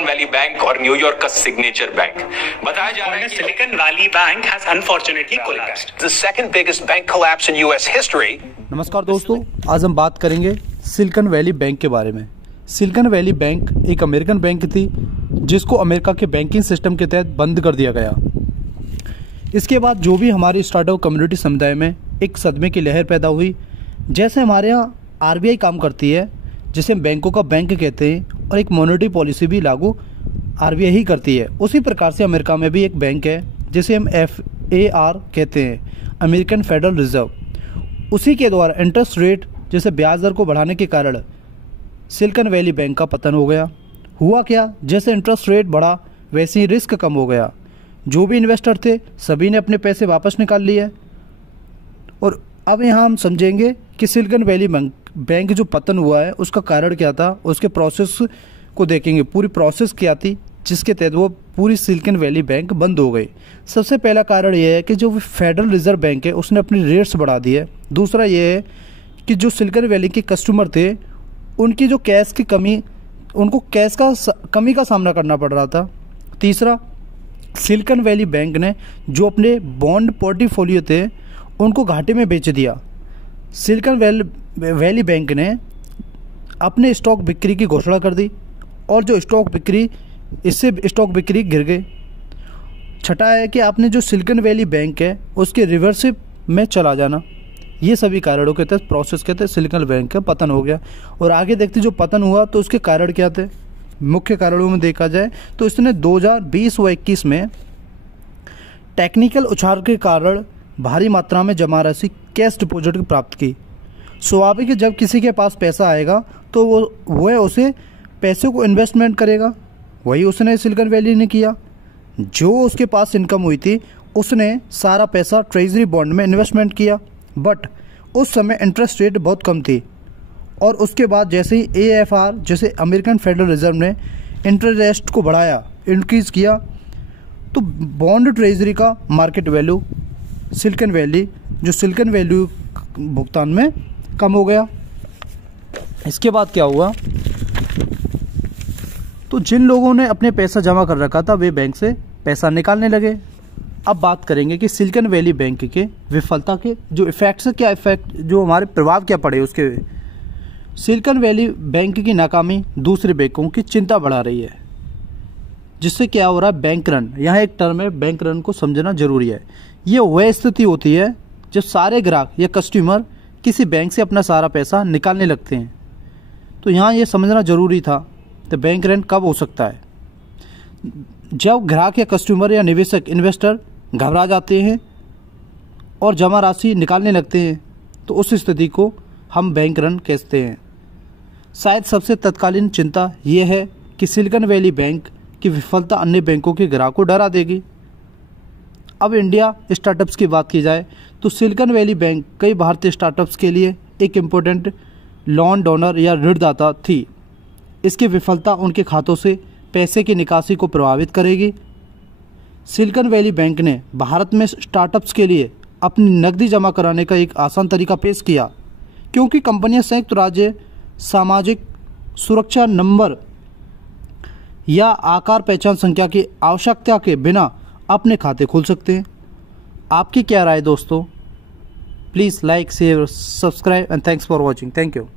Silicon valley bank और New York का signature bank. बताया जा रहा है कि silicon valley bank has unfortunately collapsed, the second biggest bank collapse in US history. नमस्कार दोस्तों, आज हम बात करेंगे सिलिकॉन वैली बैंक के बारे में। सिलिकॉन वैली बैंक एक अमेरिकन बैंक थी जिसको अमेरिका के बैंकिंग सिस्टम के तहत बंद कर दिया गया। इसके बाद जो भी हमारी स्टार्टअप कम्युनिटी समुदाय में एक सदमे की लहर पैदा हुई। जैसे हमारे यहाँ आरबीआई काम करती है, जिसे हम बैंकों का बैंक कहते हैं, और एक मॉनेटरी पॉलिसी भी लागू आरबीआई ही करती है, उसी प्रकार से अमेरिका में भी एक बैंक है जिसे हम FAR कहते हैं, अमेरिकन फेडरल रिजर्व। उसी के द्वारा इंटरेस्ट रेट जैसे ब्याज दर को बढ़ाने के कारण सिलिकॉन वैली बैंक का पतन हो गया। हुआ क्या, जैसे इंटरेस्ट रेट बढ़ा वैसे ही रिस्क कम हो गया। जो भी इन्वेस्टर थे सभी ने अपने पैसे वापस निकाल लिए। और अब यहाँ हम समझेंगे कि सिलिकॉन वैली बैंक जो पतन हुआ है उसका कारण क्या था, उसके प्रोसेस को देखेंगे। पूरी प्रोसेस क्या थी जिसके तहत वो पूरी सिलिकॉन वैली बैंक बंद हो गई। सबसे पहला कारण ये है कि जो फेडरल रिजर्व बैंक है उसने अपनी रेट्स बढ़ा दी है। दूसरा ये है कि जो सिलिकॉन वैली के कस्टमर थे उनकी जो कैश की कमी, उनको कैश का कमी का सामना करना पड़ रहा था। तीसरा, सिलिकॉन वैली बैंक ने जो अपने बॉन्ड पोर्टफोलियो थे उनको घाटे में बेच दिया। सिलिकॉन वैली बैंक ने अपने स्टॉक बिक्री की घोषणा कर दी और जो स्टॉक बिक्री गिर गई। छठा है कि आपने जो सिलिकॉन वैली बैंक है उसके रिवर्सिप में चला जाना। ये सभी कारणों के तहत प्रोसेस के तहत सिलिकॉन बैंक का पतन हो गया। और आगे देखते जो पतन हुआ तो उसके कारण क्या थे। मुख्य कारणों में देखा जाए तो इसने 2020 व 21 में टेक्निकल उछाल के कारण भारी मात्रा में जमा राशि कैश डिपॉजिट प्राप्त की। स्वाभाविक है, जब किसी के पास पैसा आएगा तो वह उसे पैसे को इन्वेस्टमेंट करेगा। वही उसने सिलिकॉन वैली ने किया। जो उसके पास इनकम हुई थी उसने सारा पैसा ट्रेजरी बॉन्ड में इन्वेस्टमेंट किया, बट उस समय इंटरेस्ट रेट बहुत कम थी। और उसके बाद जैसे ही AFR जैसे अमेरिकन फेडरल रिजर्व ने इंटरेस्ट को बढ़ाया, इंक्रीज़ किया, तो बॉन्ड ट्रेजरी का मार्केट वैल्यू सिलिकॉन वैल्यू भुगतान में कम हो गया। इसके बाद क्या हुआ, तो जिन लोगों ने अपने पैसा जमा कर रखा था वे बैंक से पैसा निकालने लगे। अब बात करेंगे कि सिलिकॉन वैली बैंक के विफलता के जो इफेक्ट्स, क्या इफेक्ट, जो हमारे प्रभाव क्या पड़े उसके। सिलिकॉन वैली बैंक की नाकामी दूसरे बैंकों की चिंता बढ़ा रही है, जिससे क्या हो रहा है, बैंक रन। यहाँ एक टर्म है, बैंक रन को समझना जरूरी है। ये वह स्थिति होती है जब सारे ग्राहक या कस्टमर किसी बैंक से अपना सारा पैसा निकालने लगते हैं। तो यहाँ ये समझना जरूरी था तो बैंक रन कब हो सकता है, जब ग्राहक या कस्टमर या निवेशक इन्वेस्टर घबरा जाते हैं और जमा राशि निकालने लगते हैं, तो उस स्थिति को हम बैंक रन कहते हैं। शायद सबसे तत्कालीन चिंता ये है कि सिलिकॉन वैली बैंक की विफलता अन्य बैंकों के ग्राहक को डरा देगी। अब इंडिया स्टार्टअप्स की बात की जाए तो सिलिकॉन वैली बैंक कई भारतीय स्टार्टअप्स के लिए एक इम्पोर्टेंट लोन डोनर या ऋणदाता थी। इसकी विफलता उनके खातों से पैसे की निकासी को प्रभावित करेगी। सिलिकॉन वैली बैंक ने भारत में स्टार्टअप्स के लिए अपनी नकदी जमा कराने का एक आसान तरीका पेश किया, क्योंकि कंपनियां संयुक्त राज्य सामाजिक सुरक्षा नंबर या आकार पहचान संख्या की आवश्यकता के बिना अपने खाते खोल सकते हैं। आपकी क्या राय दोस्तों? Please like, share, subscribe and thanks for watching. Thank you.